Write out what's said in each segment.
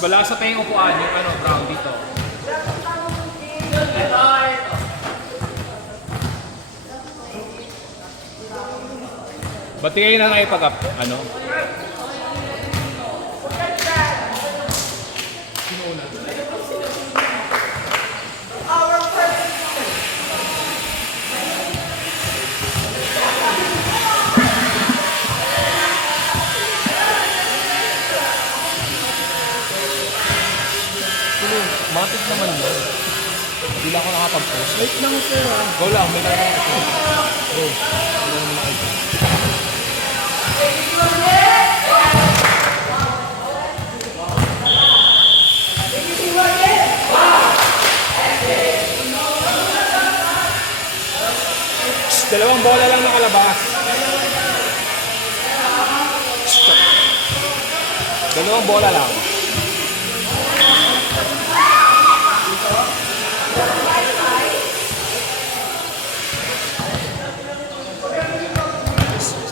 Balasa pa yung upuan, yung ano, brown dito. Ba't kayo na nakipag-up, ano? Sino una? Matik naman yun. Hindi lang ako nakapag-post. Wait lang sir. Go lang, may lang ako. Go. Go naman ako. Dalawang bola lang nakalabas. Dalawang bola lang.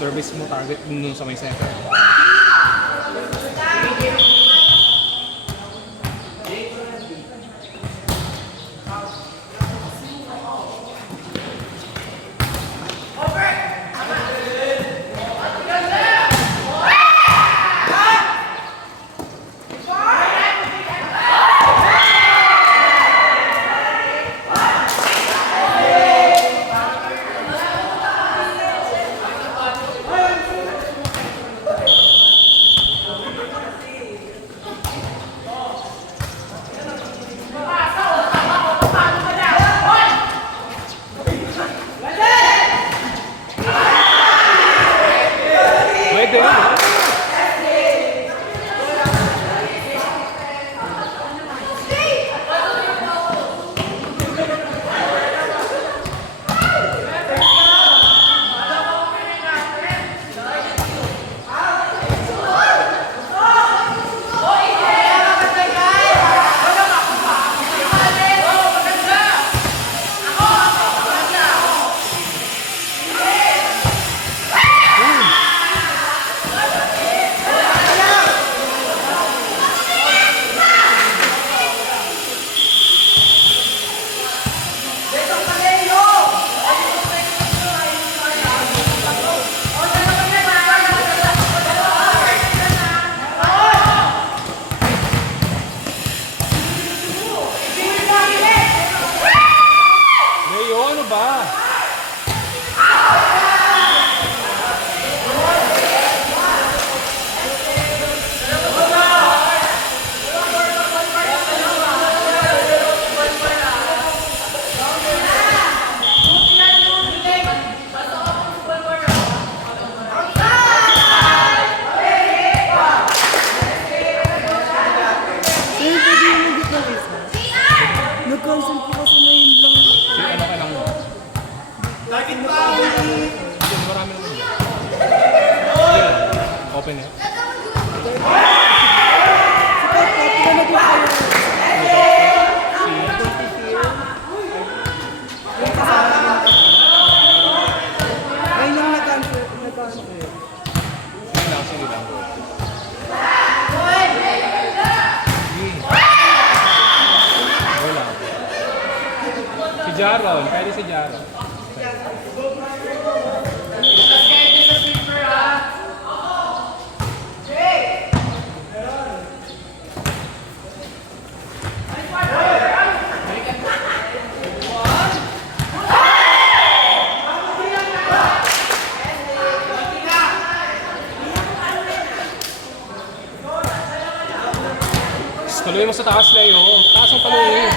Service mo target nung sa may center. Nag-cancel po kasi ngayon lang. Ano ka lang mo? Lagi pa! Marami naman dyan. Sige lang. Open eh. Ngayon lang nag-cancel. Sige lang, sige lang. Si Jaron, pwede si Jaron. Paluin mo sa taas, Leo. Taas ang paluin.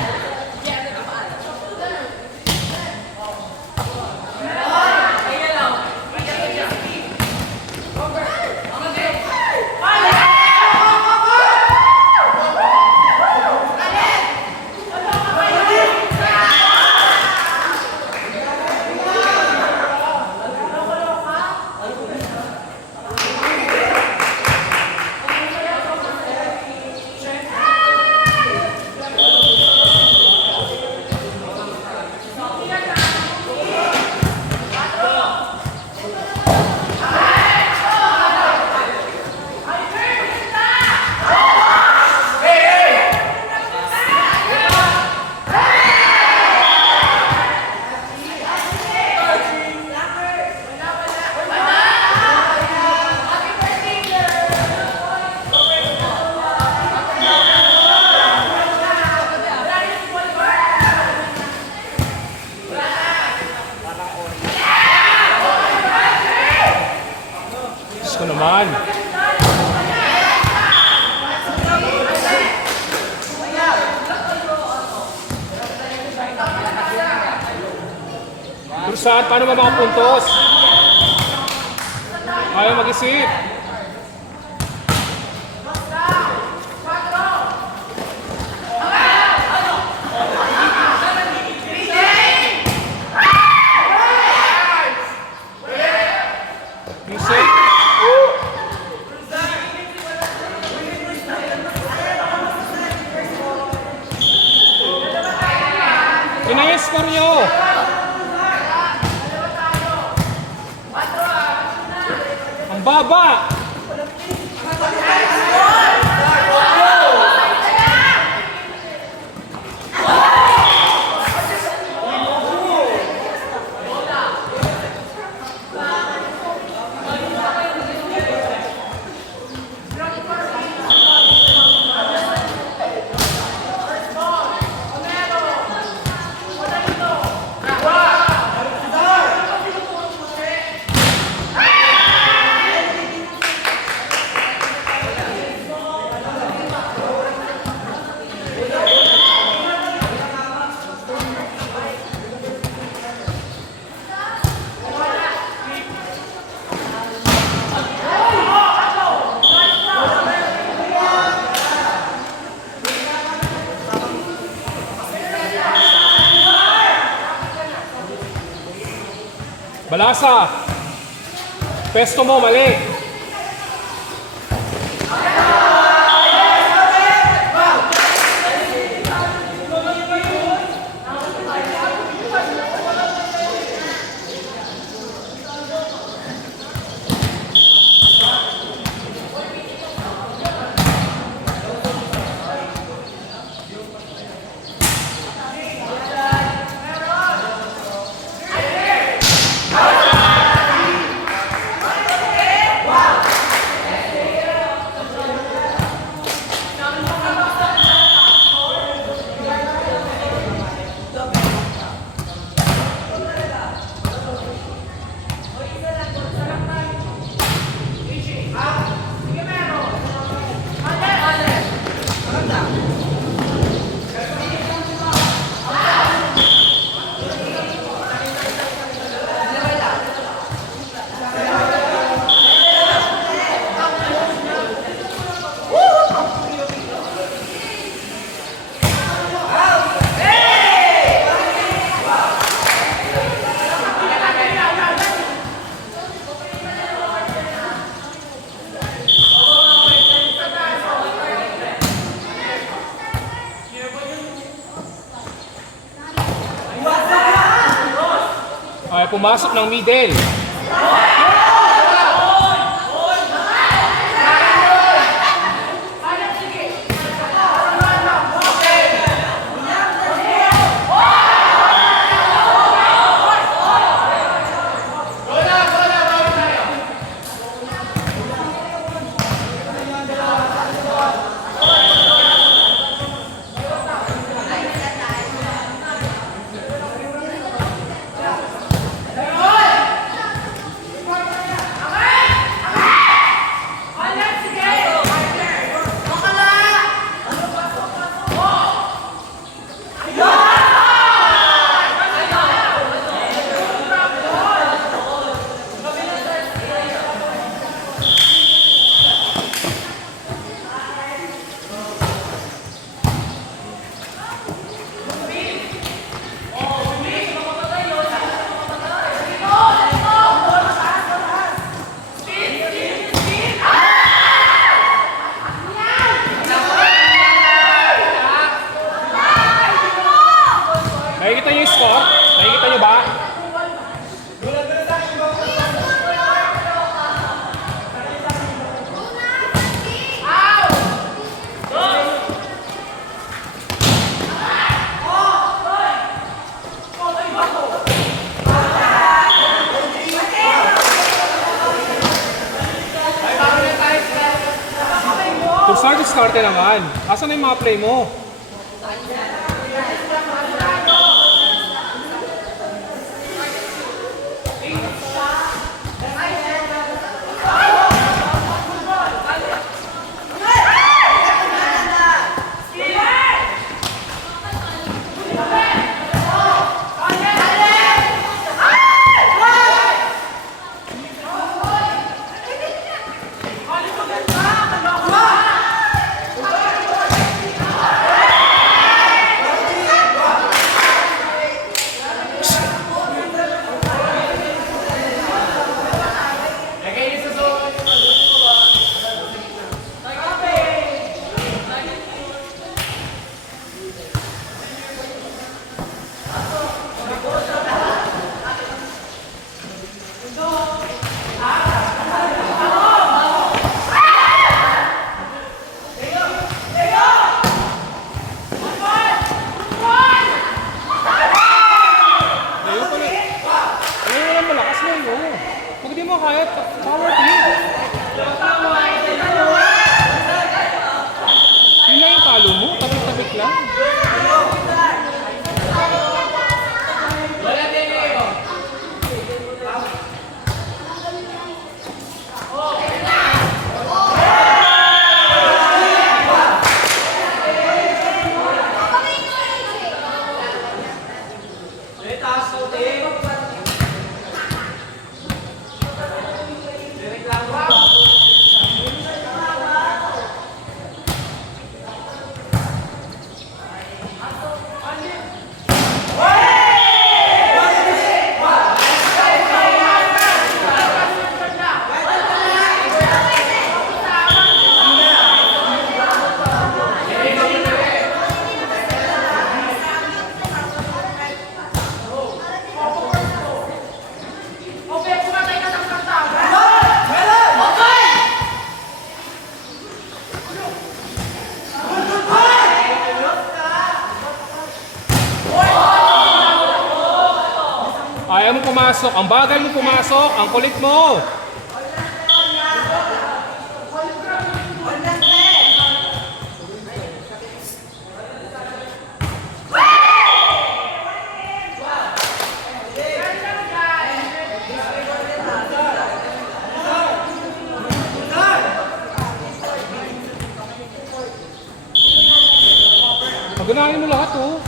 Ito naman. Cruzat, paano ba mga puntos? Ayaw mag-isip. Music. Yun na yung score nyo. Ang baba. Balasa. Pesto mo, mali. Ay, pumasok ng middle. Nakikita niyo yung score? Nakikita niyo ba? Kung start to start naman, asan na yung mga play mo? pumasok. Ang bagal mo pumasok. Ang kulit mo. Paganahin mo lahat, oh.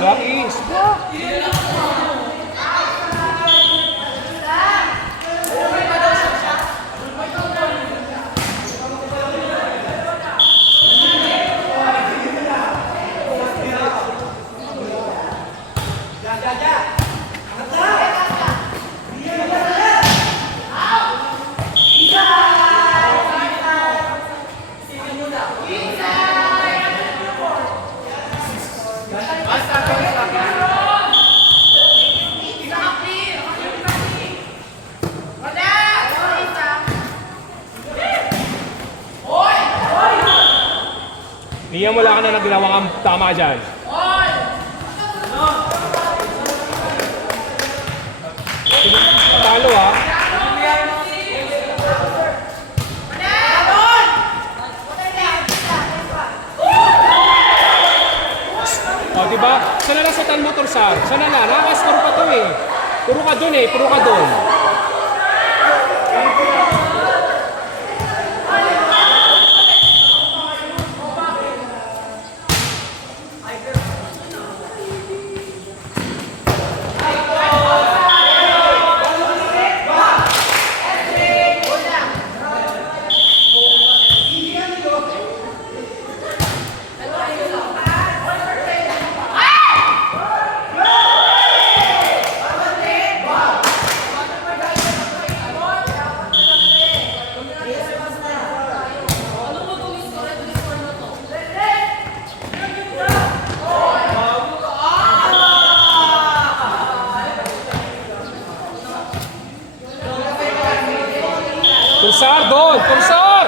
Block is. Niyan wala ka na naglawa kang tama dyan. Talo ha. O diba? Sana na sa tan motor sar. Sana na. Nakascore pa to eh. Puro ka dun eh. Puro ka dun. Tursar doon! Tursar!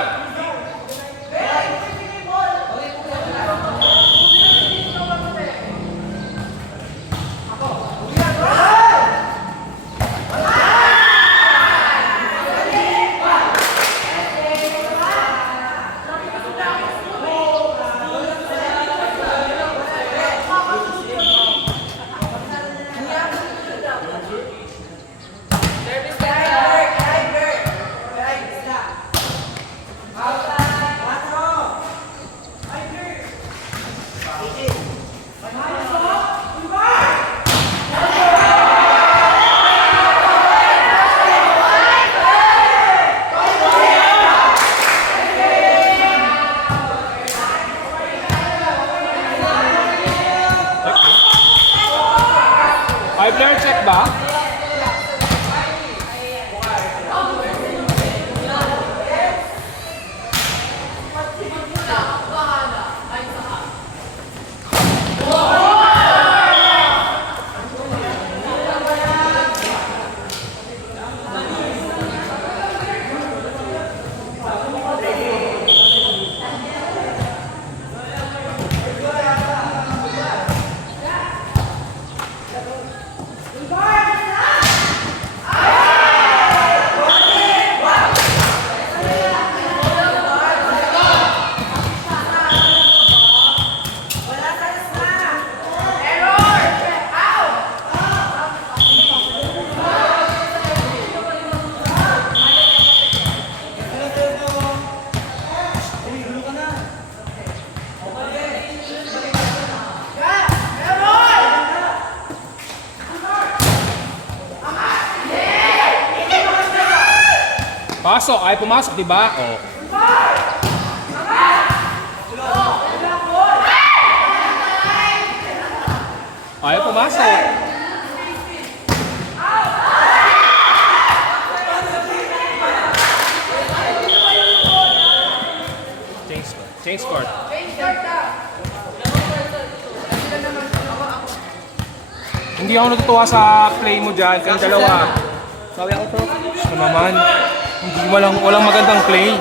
Player check ba? Bye! Pasok, ay pumasok, di ba? Oh. Ay pumasok. Change score. Hindi ako natutuwa sa play mo dyan, kayong dalawa. Sabi ako to. Gusto naman. Hindi walang magandang play.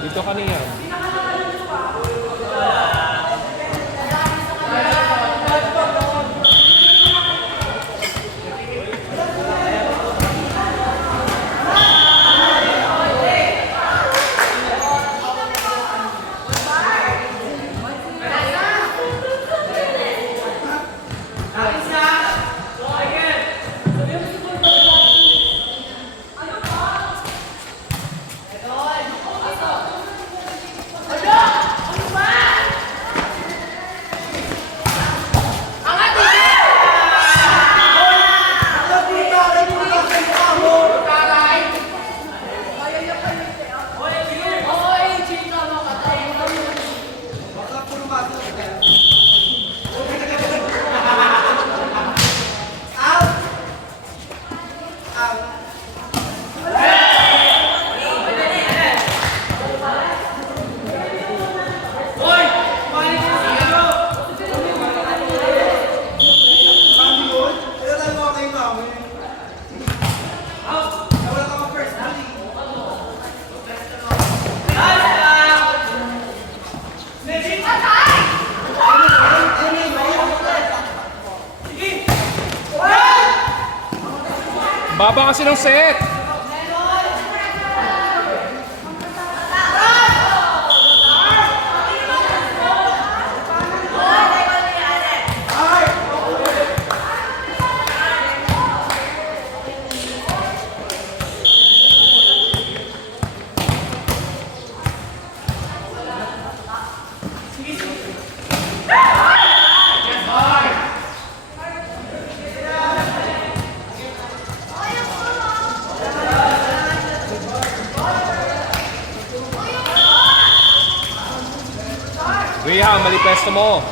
Dito ka niya. Baba kasi ng set. Graham, mali pesto mo.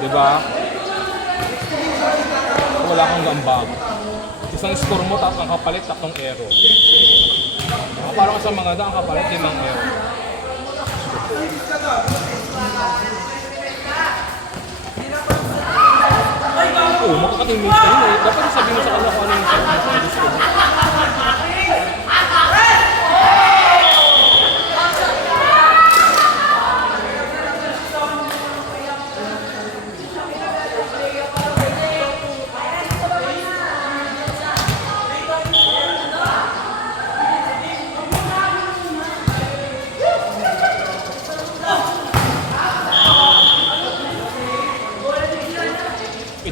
Diba? Wala kang gambang. Isang score mo, tapos ang kapalit, tatlong ero. Parang sa mga ang kapalit, 5 ero. Oo, makakatimate ka yun eh. Dapat sabihin mo sa kanila kung ano yung gusto mo.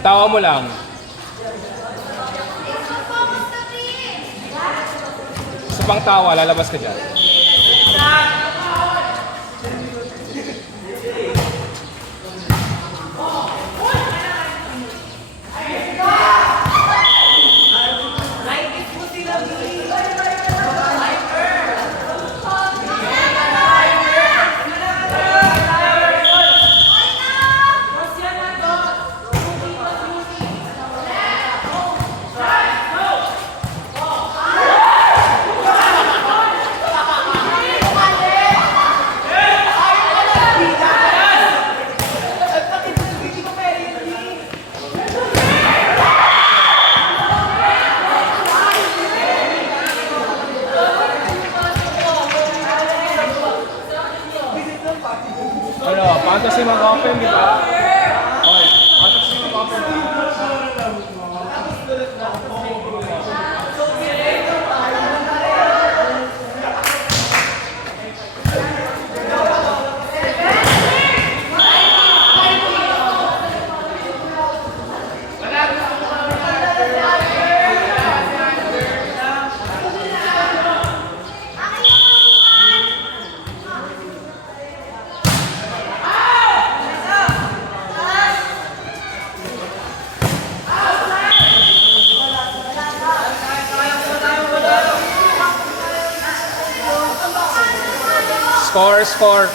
Tawa mo lang. Sa pang tawa, lalabas ka dyan. Ano, fantasy mga open, di ba? Okay, fantasy mga open. Score, score.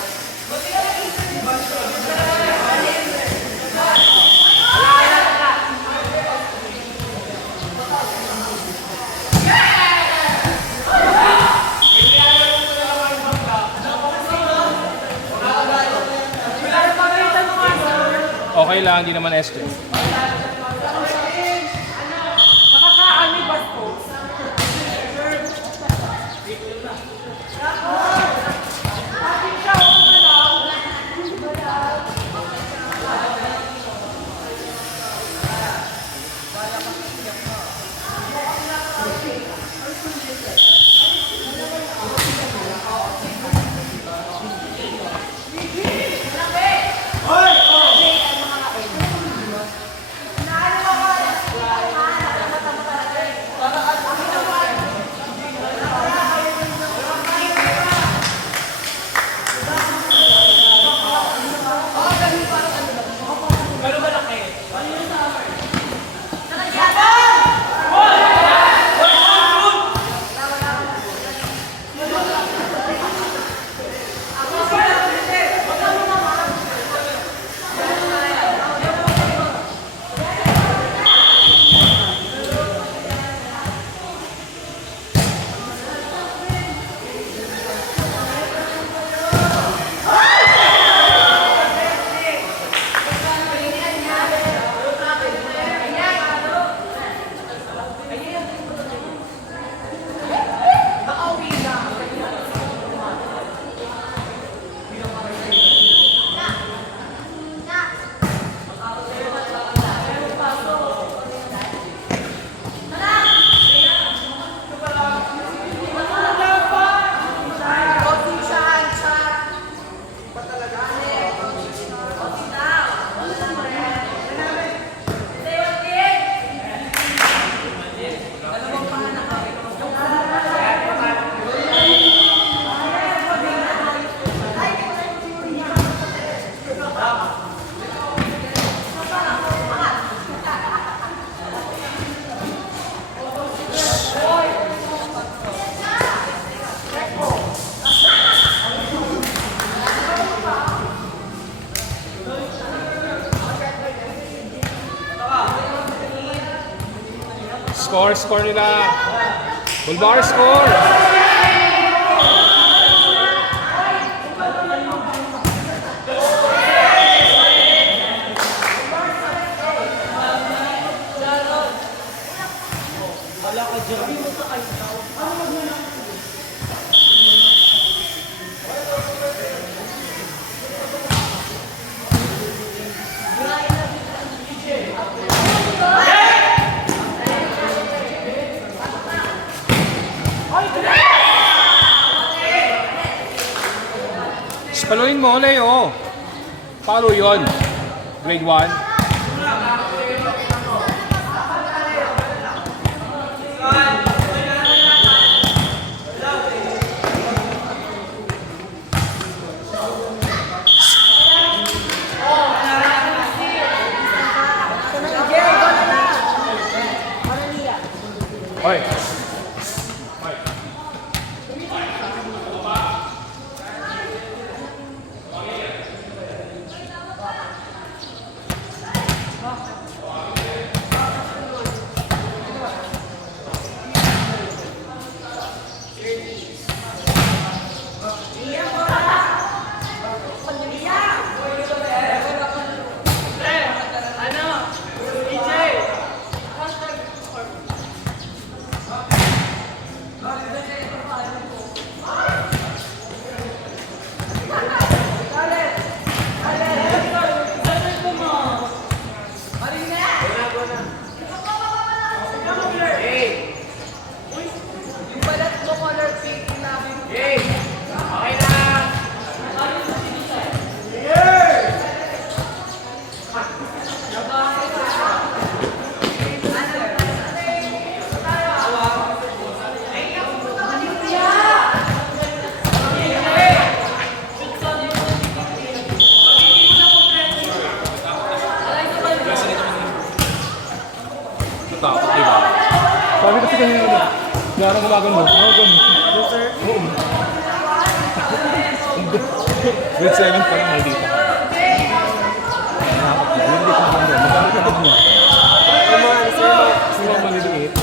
Okay lang, hindi naman SJ. Score, score nila. Bulbar, score! Paluin mo, Leo. Palo yun. Grade 1. Parang gumagano. Gumagano. Yes, sir. Oo. Grade 7 pa lang, maldita. Nakakapagod. Hindi ko maganda. Maganda ka niya. Yung mga ano, sir, Kasi mga maliliit.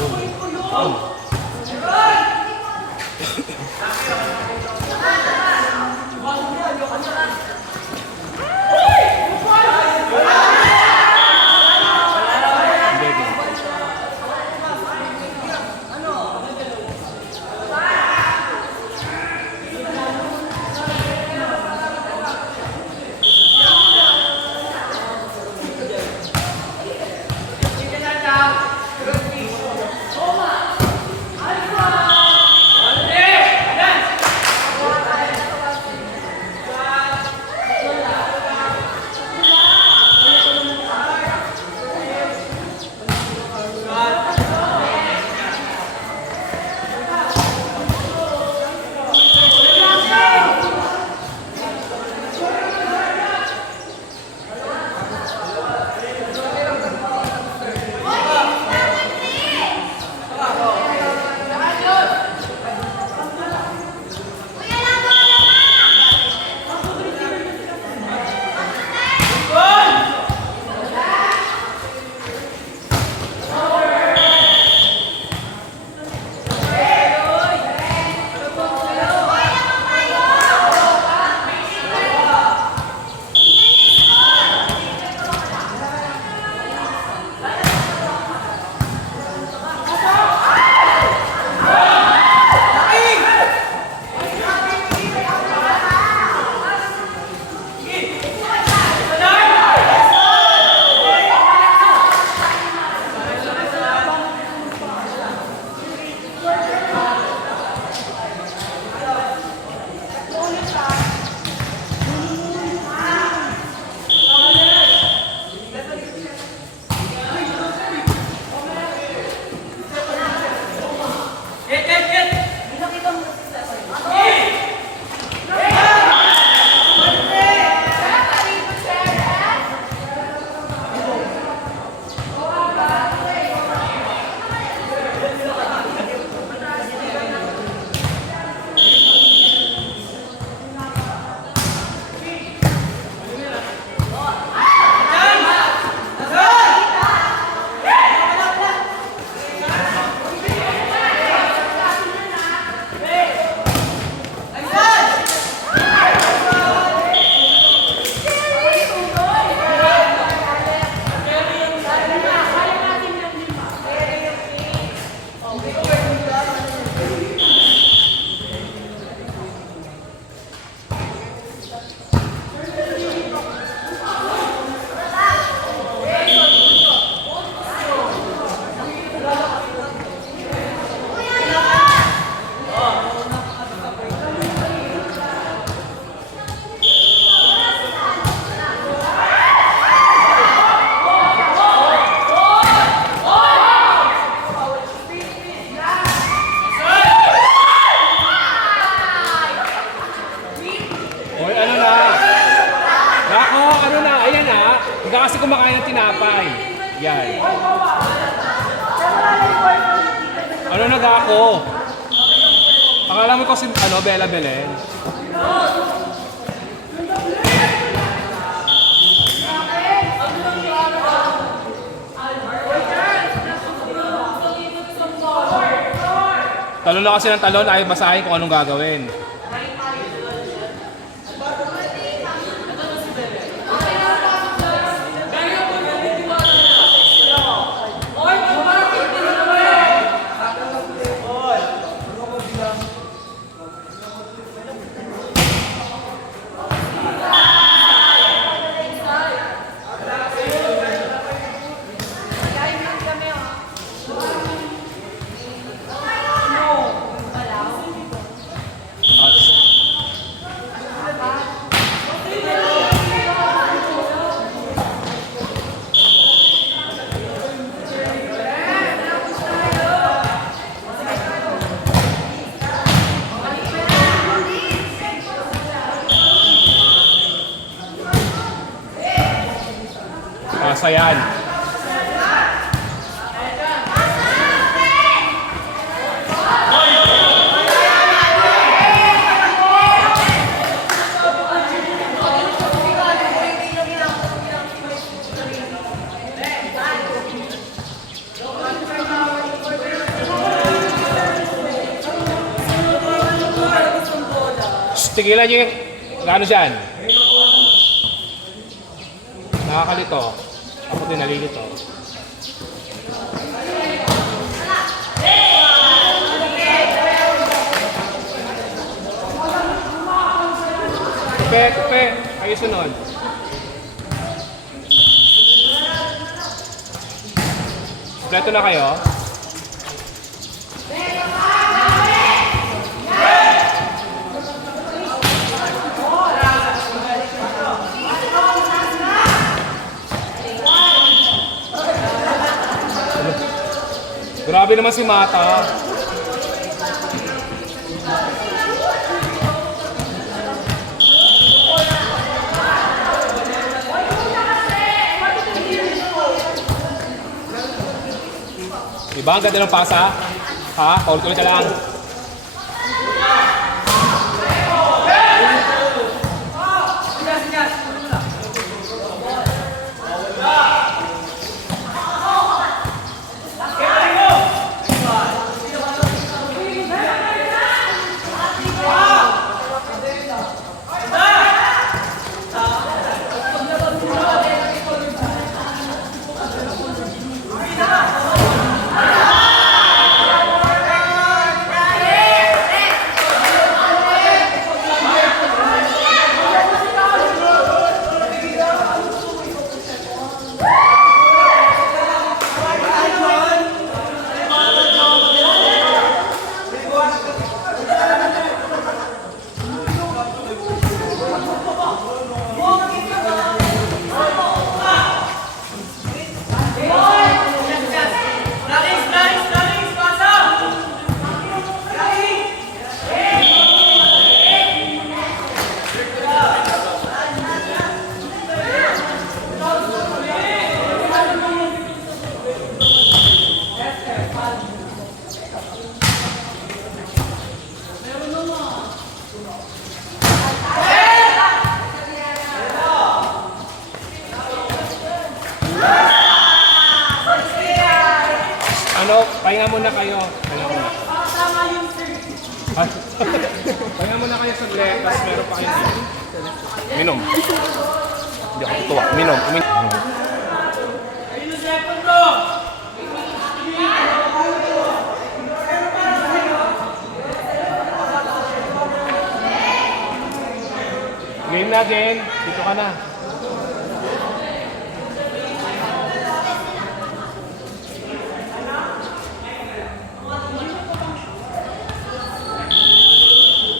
Huwag kasi kumakain ng tinapay. Yan. Ano ako? Akala mo kasi Bella Belen. Talon na kasi ng talon, ayaw basahin kung anong gagawin. Sayan. tigilan nyo yung ano dyan. Nakakalito. Ako din nalilito. Tupe. Kayo sunod. Kompleto na kayo. Grabe naman si Mata. Diba? Ang ganda ng pasa? Ha? Paulit-ulit ka lang. Pahinga muna kayo. Pahinga muna. Pahinga muna kayo saglit, tapos meron pa kayo dito. Minom. Hindi ako tutuwa. Minom. Game na, Jen. Dito ka na.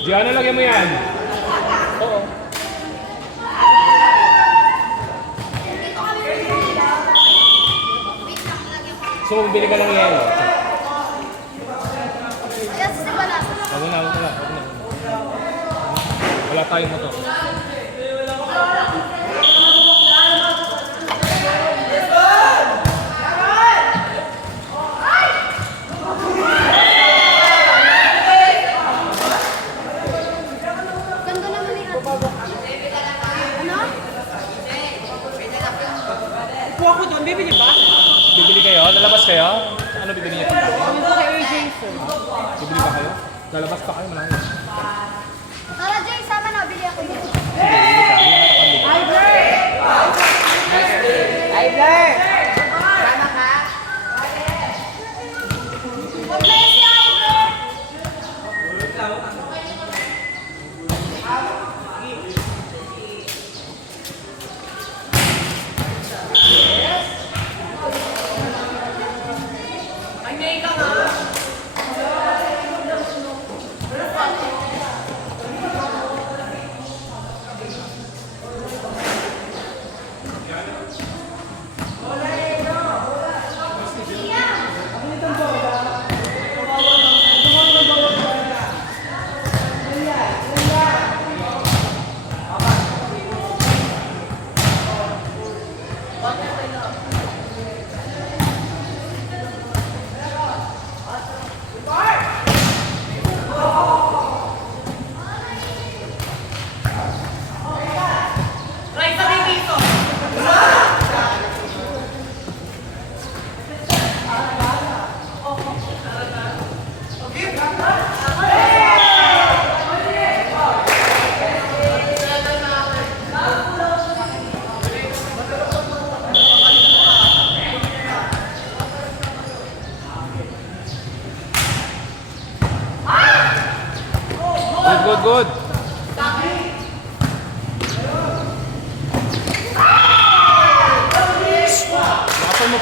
Diyan, lagyan mo yan. Oo. So, bumili ka ng yelo. Wag na. Wala tayong motor. Kuha ko doon, bibili ba? Bibili kayo? Lalabas kayo? Ano bibili niyo? Kay AJ, sir. Bibili ba kayo? Lalabas pa kayo, malaki. Tara, Jay, sama na. Bili ako dito. Idler! Sama ka? Huwag na yan si Idler.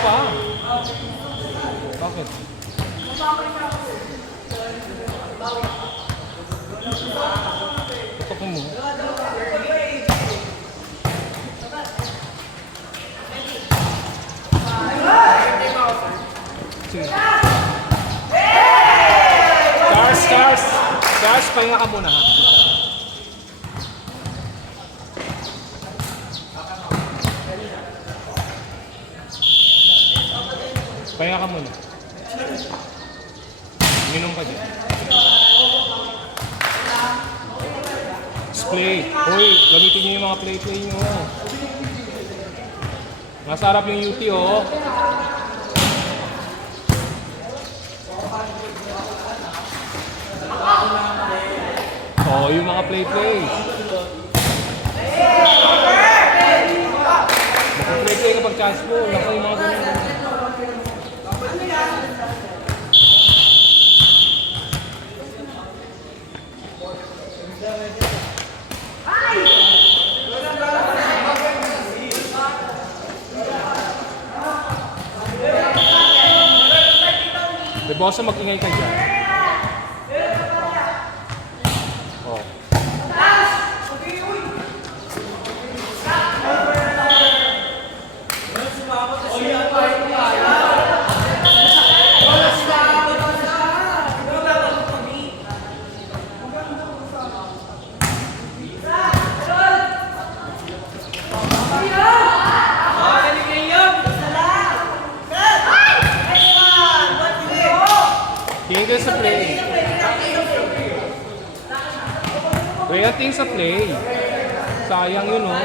pa. Bakit? Tutok mo. Sige. Cars, pahinga ka muna ha. Pahinga ka muna. Minom ka dyan. Display. Uy, gamitin nyo yung mga play nyo. Masarap yung UT oh. Oh, yung mga play. Mag-play kapag chance mo. Laki yung mga ganyan. Bosa, mag-ingay ka dyan. Oh. Tingin sa play. Kaya tingin sa play. Sayang yun, oh.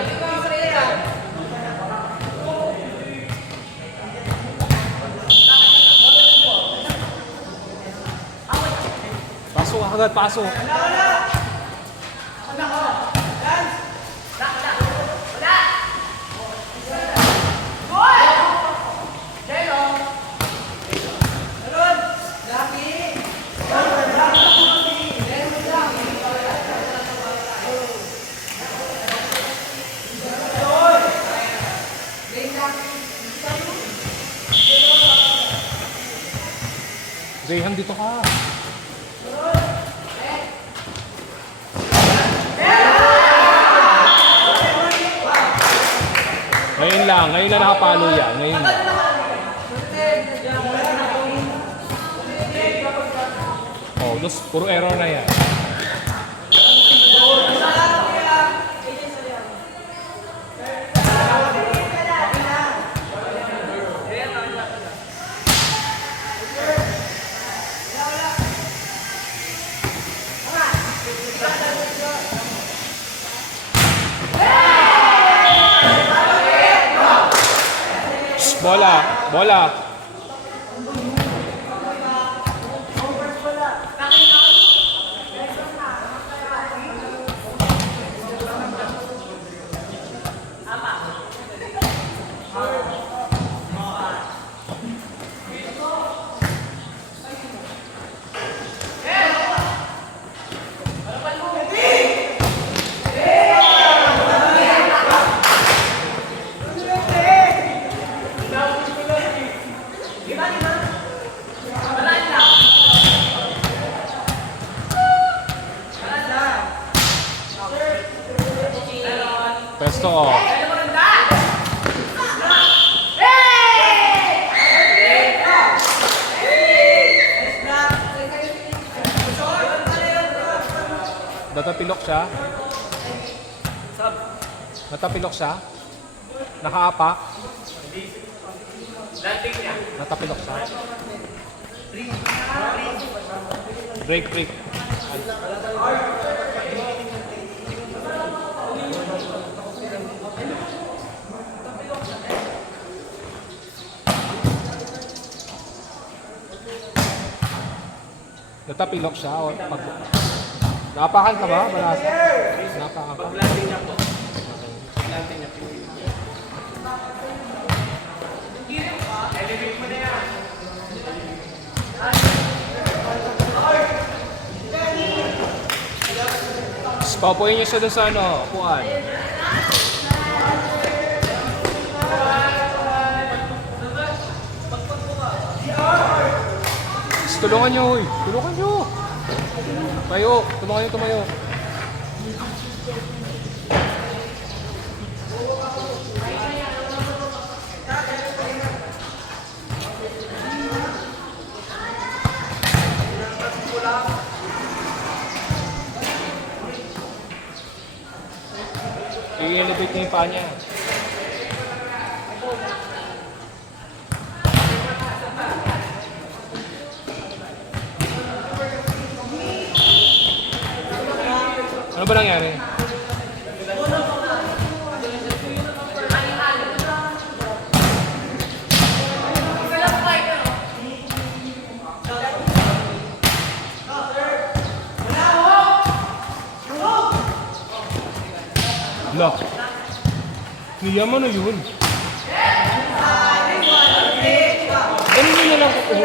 Pasok agad, pasok. Zayhan, dito ka. Ngayon lang nakapalo yan. Ngayon lang. Oh, puro error na yan. Bola. Pesto, oh. Natapilok siya? Natapilok siya? Nakaapak? Natapilok siya? Break. Natapilok siya o pag... Naapakan ka ba? Barasa? Naapakan ka? Pag-landing niya po. Pag-landing niya po. Elevate mo na yan. Paupuin niyo siya doon sa ano, upuan. tulungan nyo, hoy. Tulungan nyo. Tayo, tulungan nyo tumayo. I-elevate niya yung paa niya. Ano ba nangyari? Lock. Niyaman na yun. Ganun yun na lang ako.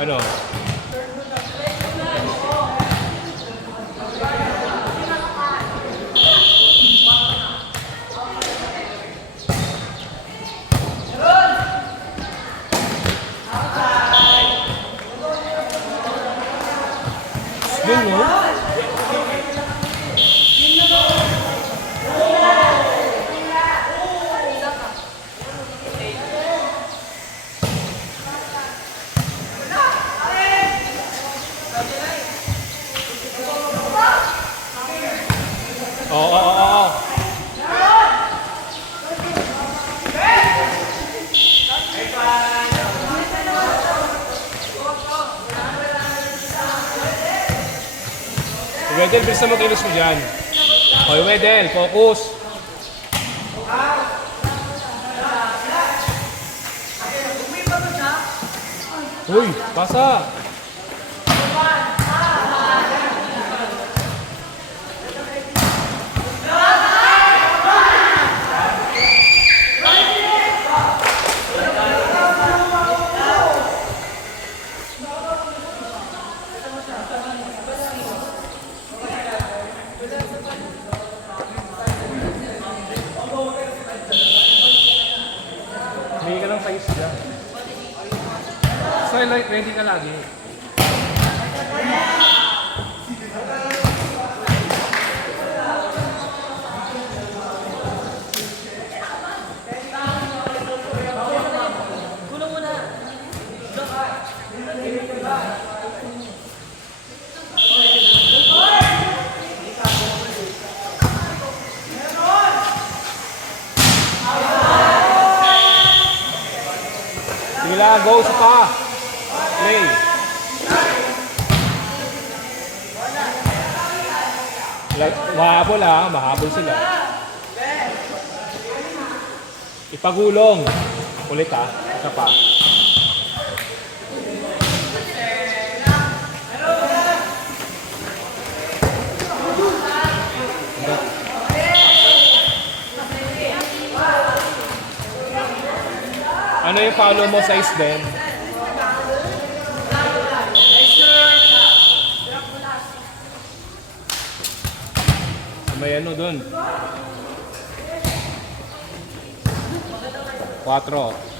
Ano? Yun mo? Oo. Wedel, bilis na mag-ilos mo dyan. Hoy, Wedel, focus. Uy, pasa. Hindi ka lang size dyan. So, like, ready ka lagi. Sige lang, go sa pa. Play. Mahabol ha, mahabol sila. Ipagulong. Ulit ha, isa pa. Ano yung follow mo size din? May ano dun? 4.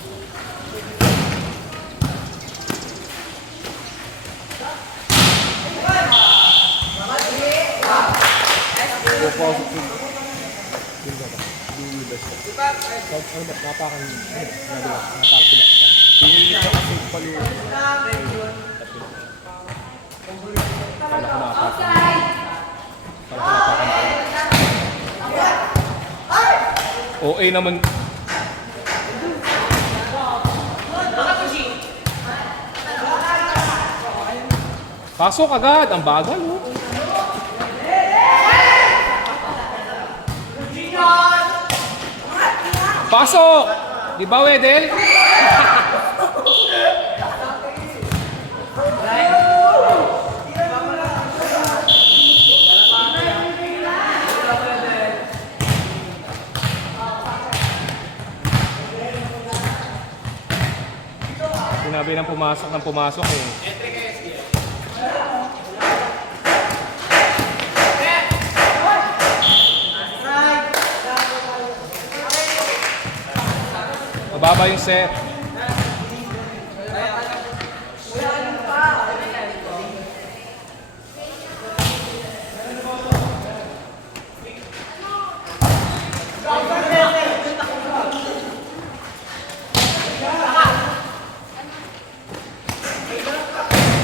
OA naman. Pasok agad, ang bagal oh. Pasok! Di ba, Wedel? Sinabi ng pumasok eh. Mababa yung set.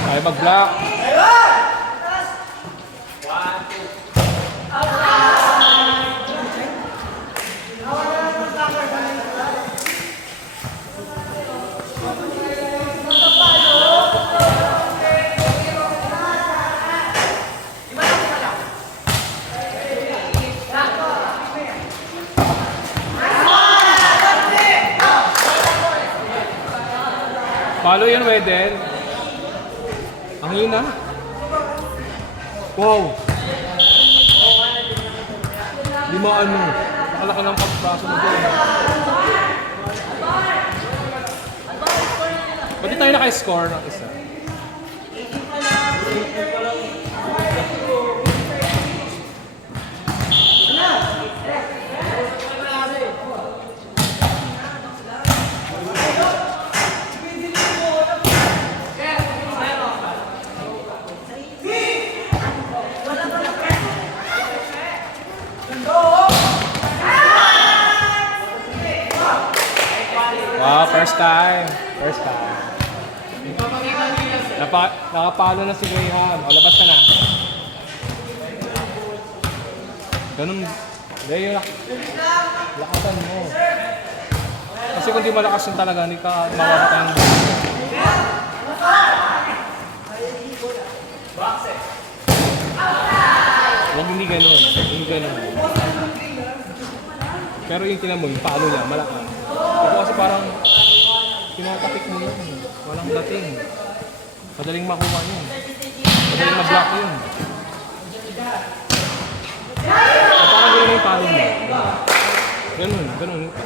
Ay mag-block. Follow yun, Wedel. Ang hina. Wow. Di mo ano. Nakalaki ng pagpraso mo doon. Ba't di tayo naka-score ng isa? Wow, first time. First time. Nakapalo na si Graham. O, labas ka na. Ganun. Dahil lakasan mo. Kasi kung di malakas yun talaga, hindi ka mawawatan ng huwag hindi ganun. Hindi ganun. Pero yung tinan mo, yung palo niya, malakas. Ito kasi parang tinatapik mo yun. Walang dating. Madaling makuha yun. Madaling ma-block yun. At parang ganun yung palo mo. Ganun.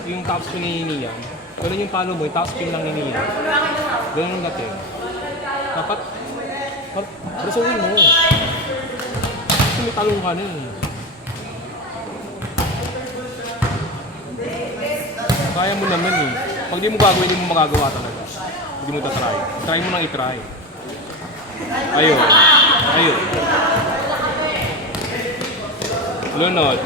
Yung top spin ni Nian. Ganun yung palo mo, yung top spin lang ni Nian. Ganun yung dating. Dapat, resolve mo. Kasi may talong ka na eh. Kaya mo naman eh. Pag di mo gagawin, hindi mo magagawa talaga. Hindi mo tatry. Try mo nang itry. Ayun. Ayun. Lunod.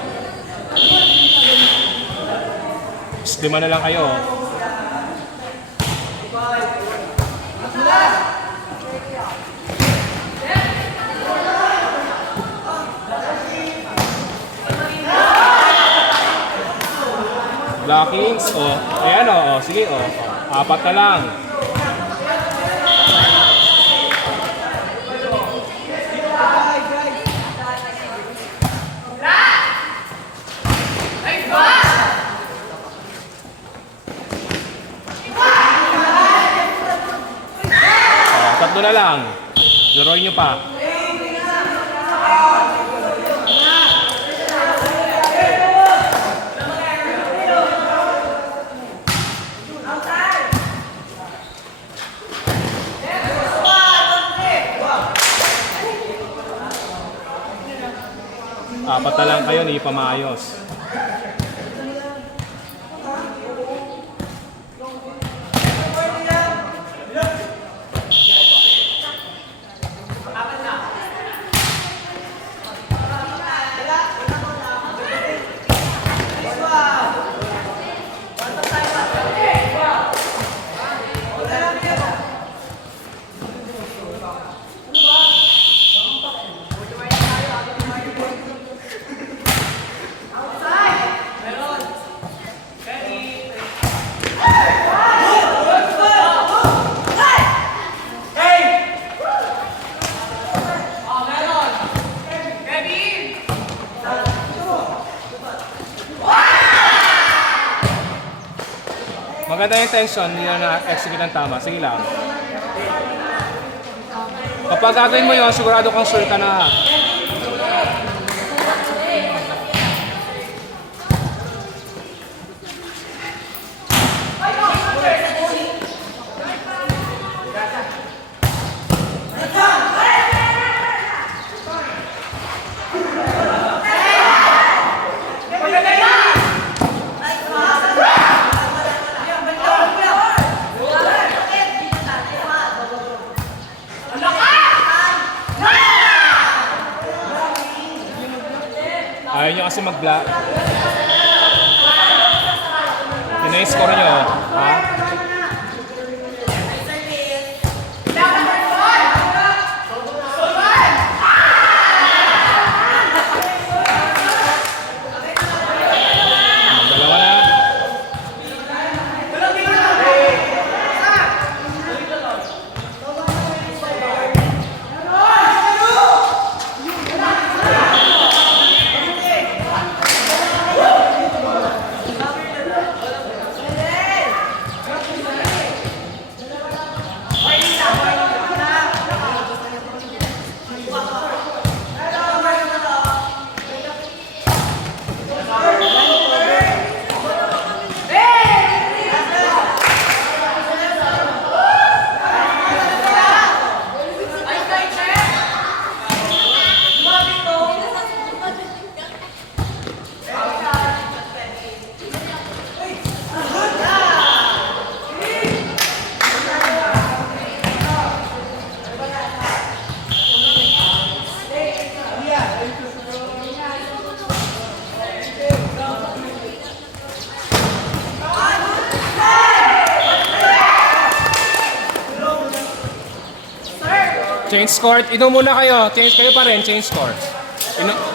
Lima na lang kayo. Blockings, ayan sige apat na lang. Tatlo na lang. Laruin nyo pa. Apat na lang kayo, hindi pa maayos. maganda yung tension, hindi na na-execute ng tama. Sige lang. Kapag gagawin mo yun, sigurado kang sure ka na. Ayaw nyo kasi mag-block. Pina-score nyo. Ha? Dalawa na. Change court. Inom muna kayo. Change kayo pa rin. Change court.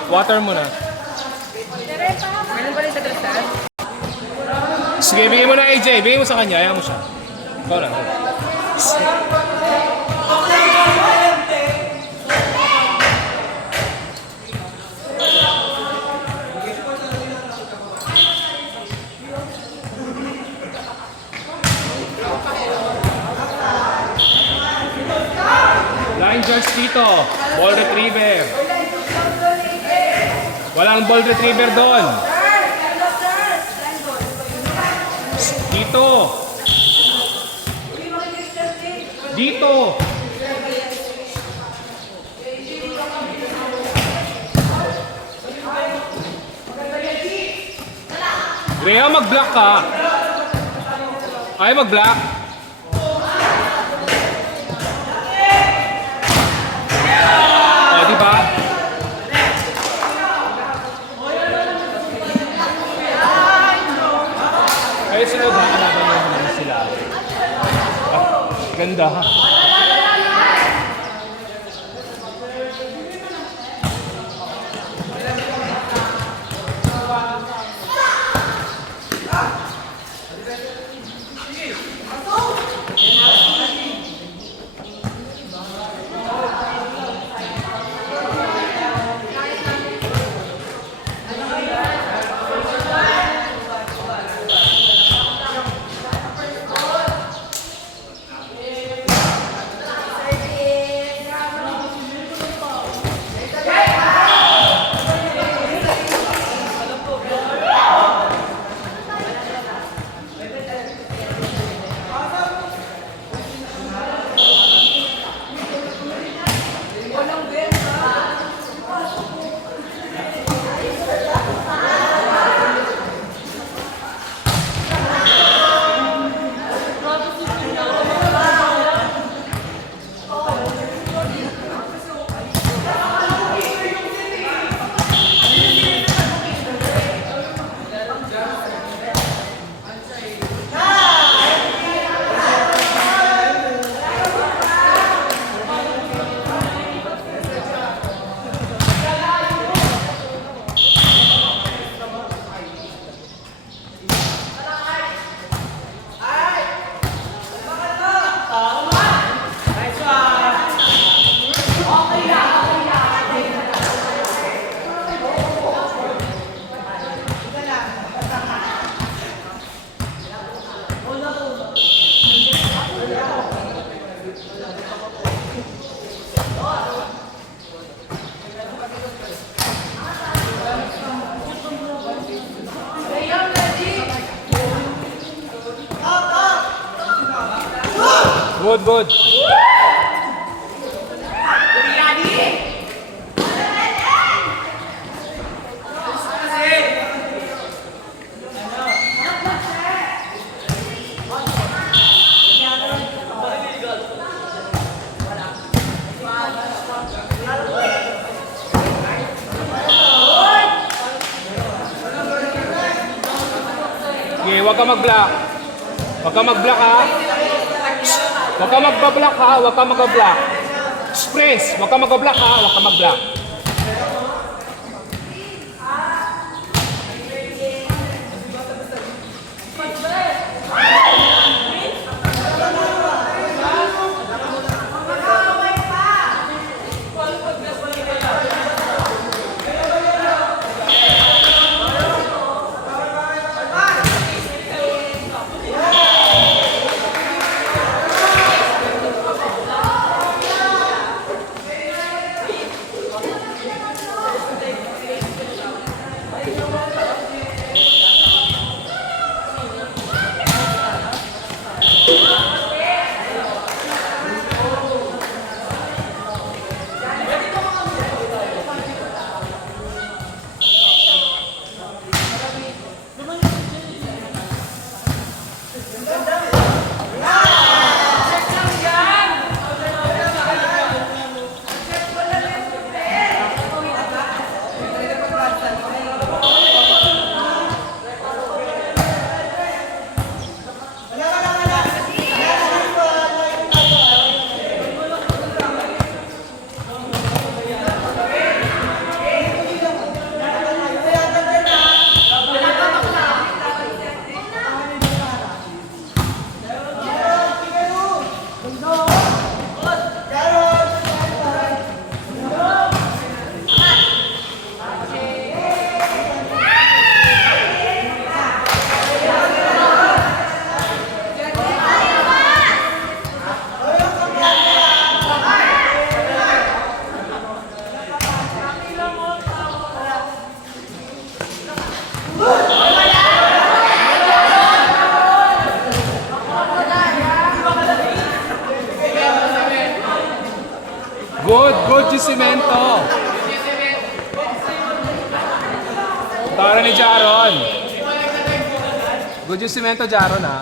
Water muna. Ganun pa rin sa dress. Sige, bigay mo na AJ. Bigay mo sa kanya. Ayaw mo siya. Ikaw lang. Line judge dito. Ball retriever. Walang ball retriever doon. Dito. Dito. Rhea, mag-block ka. Ay, mag-block. O, diba? Kaya sila ba? Kalaban mo naman sila. Ah, ganda. Good, good. Okay, huwag ka mag-block. Huwag ka mag-block ha. Huwag ka mag-block ha. Huwag ka mag-block. Sprints. Huwag ka mag-block ha. Huwag ka mag-block. Good, good yung simento. Tara ni Jaron. Good yung simento, Jaron ha.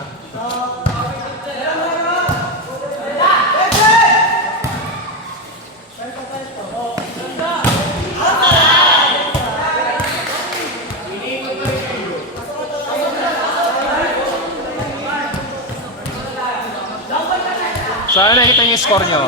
Sana nakikita niyo yung score nyo.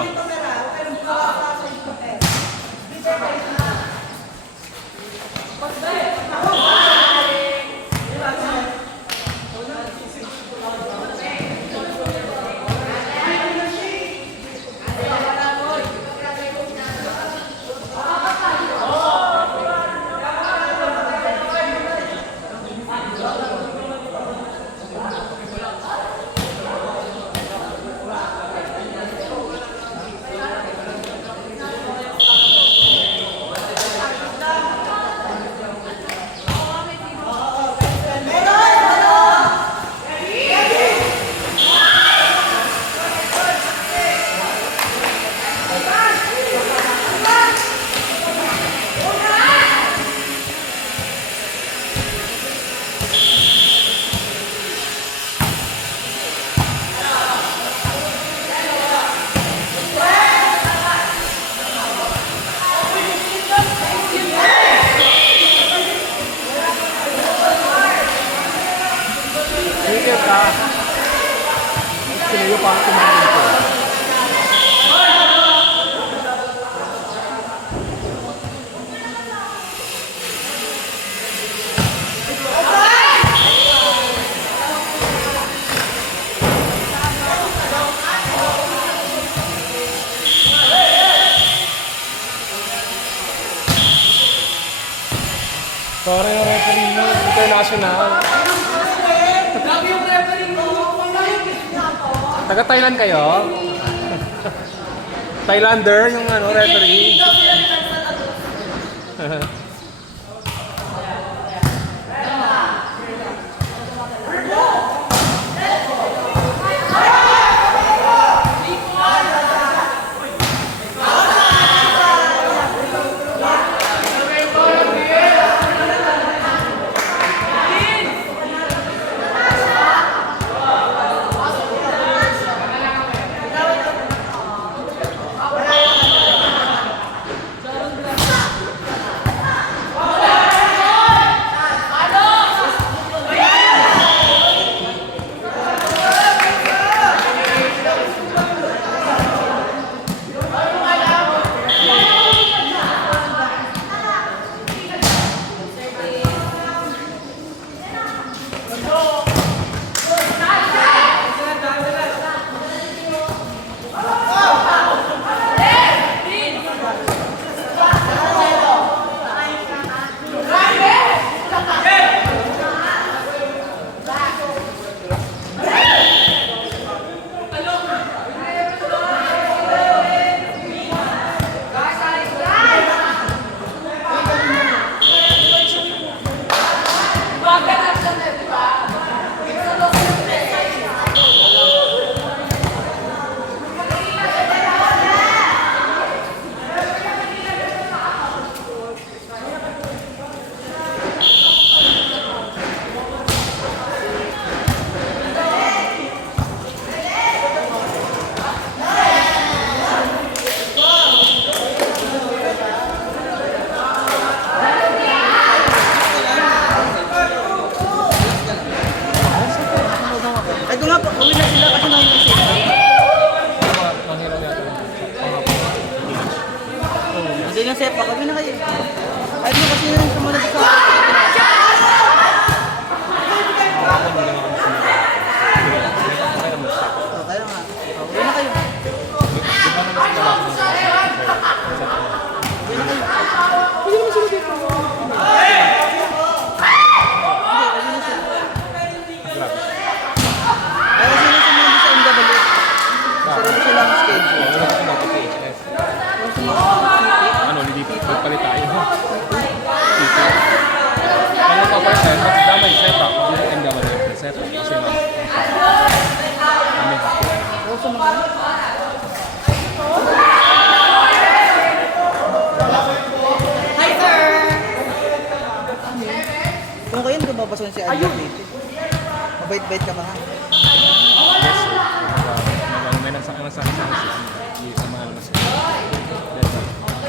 Sige ka. Sinayo pa ang tumahin ko. Sorry, referee mo. International. Taga Thailand kayo? Thailander yung ano, referee. Hindi na sepa. Kami na kayo. Ay, di kasi yung sumunod sa... Oh, kaya nga. Oh, uwi na kayo. Kaya sino sumunod sa MW? Sarili silang schedule. Ano, hindi palit tayo. Kalau papasan, mas damay sepak, hindi ang gawa ng sepak kasi kami. Oo, sa mga... Hi, sir! Kung kayo, nagbabason si Aldo dito. Mabait-bait ka ba nga? Yes, sir. May nagsakang sa akin hindi sa mga mas.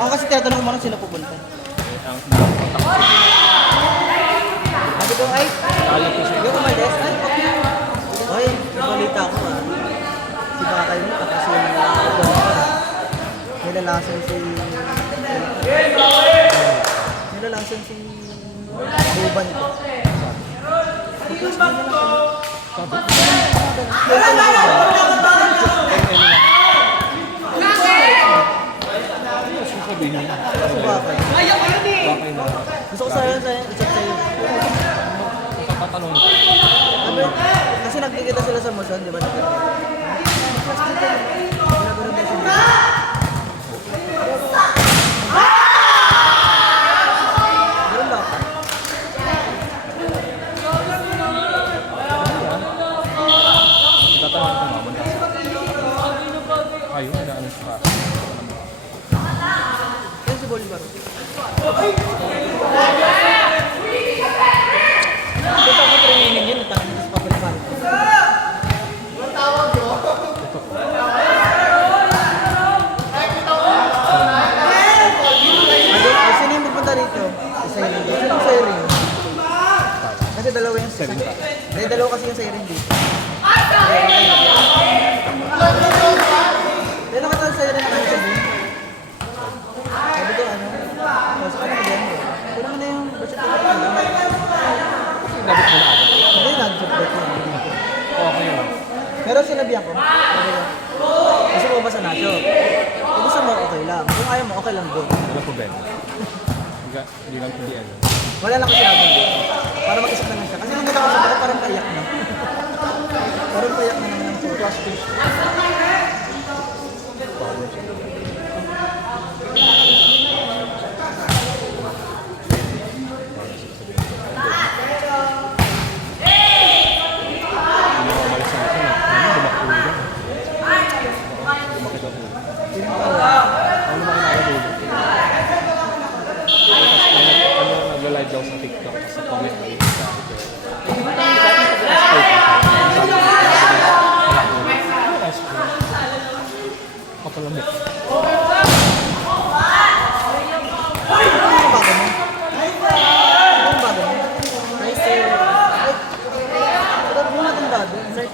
Ako kasi tinatanong ko mga sino pupunta. Ang nakakontak ko. Sabi ko, ay, Kala ko siya. hindi ko umalis. Ay, okay. Ay, nabalita ko ah. Si Bakay mo, kasi nilalason si... Nilalason si... Buban ito. Sasabihin niya. Si Bakay. Ayaw ko yun eh! Bakay na. Gusto ko sa'yo, i-chat sa'yo. Tatanong. Sabi, kasi nagkikita sila sa Muson, di ba? Ginagano din sila. Meron ba ako? Tatanong ko naman. Ayun, ano siya. Yan si Bolivar. Ito ako training yun, tangan sa Bolivar. Sino yung magpunta rito? Isa-iring dito. Sino isa-iring? Kasi dalawa yung sa May dalawa kasi yung sa-iring dito. Pero nakita sa iyo rin ang sabi. Sabi ko ano, sa kanila yan. Pero ano yung budget ko? Dapat mo na agad. Hindi, nag-support ko. Okay yun. Pero sinabihan ko, sabi ko, gusto mo ba sa nacho? Kung gusto mo, okay lang. Kung ayaw mo, okay lang doon. Wala problema. Hindi ka hindi ano. Wala lang kasi namin doon. Para mag-isip na lang siya. Kasi nung nagkakasama ko, parang paiyak na. Parang paiyak na naman ang photo. Nag-live daw sa TikTok sa comment na yun sa kapalamit. Ano yung bago mo? Ano yung bago mo? Nice sir. Ay, muna itong bago. Sir,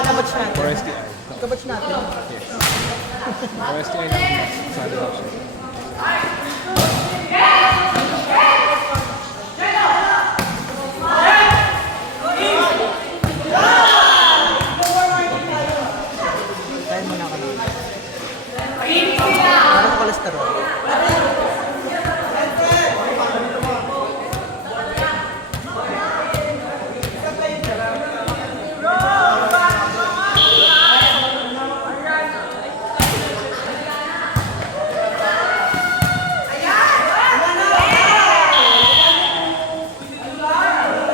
kabatch natin. For STI. Kabatch natin. Yes. For STI na sana daw siya. Kaya muna kami. Para sa cholesterol.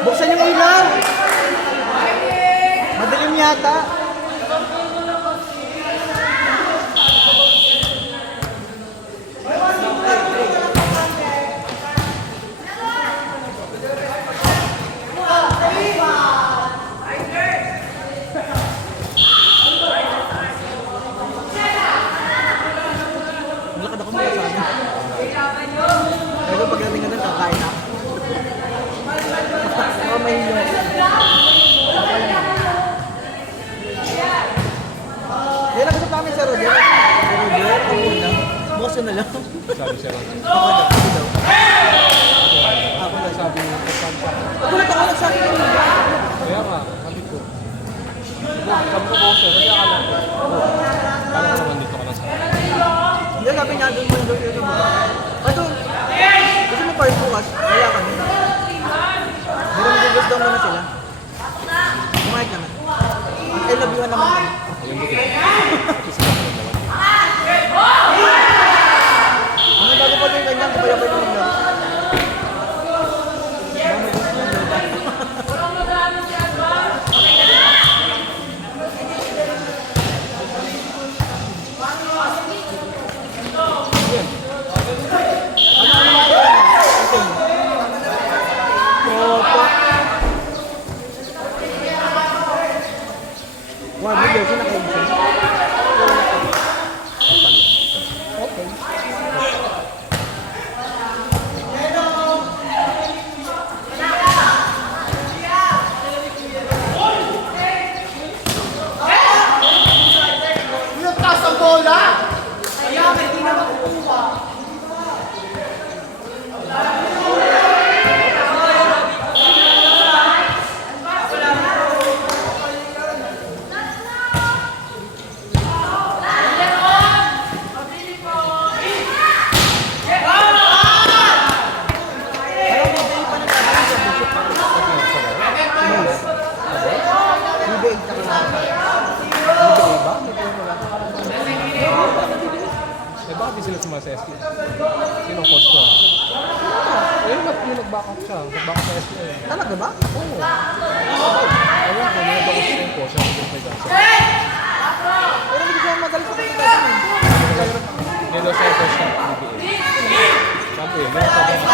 Buksan yung ilaw! Madilim yata. Malakad ako mula sa amin. Pero pagdating ka doon, kakain ako. Baka may hilong. ni Sir Roger? Sir Roger, ako muna. Bukas yun na lang. Sabi siya lang. Ako daw, ako daw. Ako na sabi niya, sabi siya. Nagulat ako nagsabi ko niya. Kaya nga, sabi ko. Sabi ko po siya, kaya akala ko. Parang ko naman dito ka lang sa akin. Hindi, sabi niya doon mo yung doon yung mga. Ah, doon. Gusto mo part bukas? Wala kami. Gusto daw muna sila. Kumain naman. I love you naman kami. Ayun dito. Ito sila ko naman. Ano bago pa din ganyan, kapayapay naman daw. Wah, video sih nak kayak gitu. Okay. Pinagtas ang bola! Kaya hindi na makukuha. Bibig ka na. Bibig ba? Eh, bakit di sila sumasa sa SK? Sino ang coach ko? Eh, yung nag-back up siya. Nag-back up sa SK. Talaga ba? Oo. Ayun ko, nag-back up siya yung coach. Siya yung kay Gaza. Pero hindi ko magaling sa pagkakasama. Hindi daw siya yung coach ng PBA. Sabi yun, meron sabi ng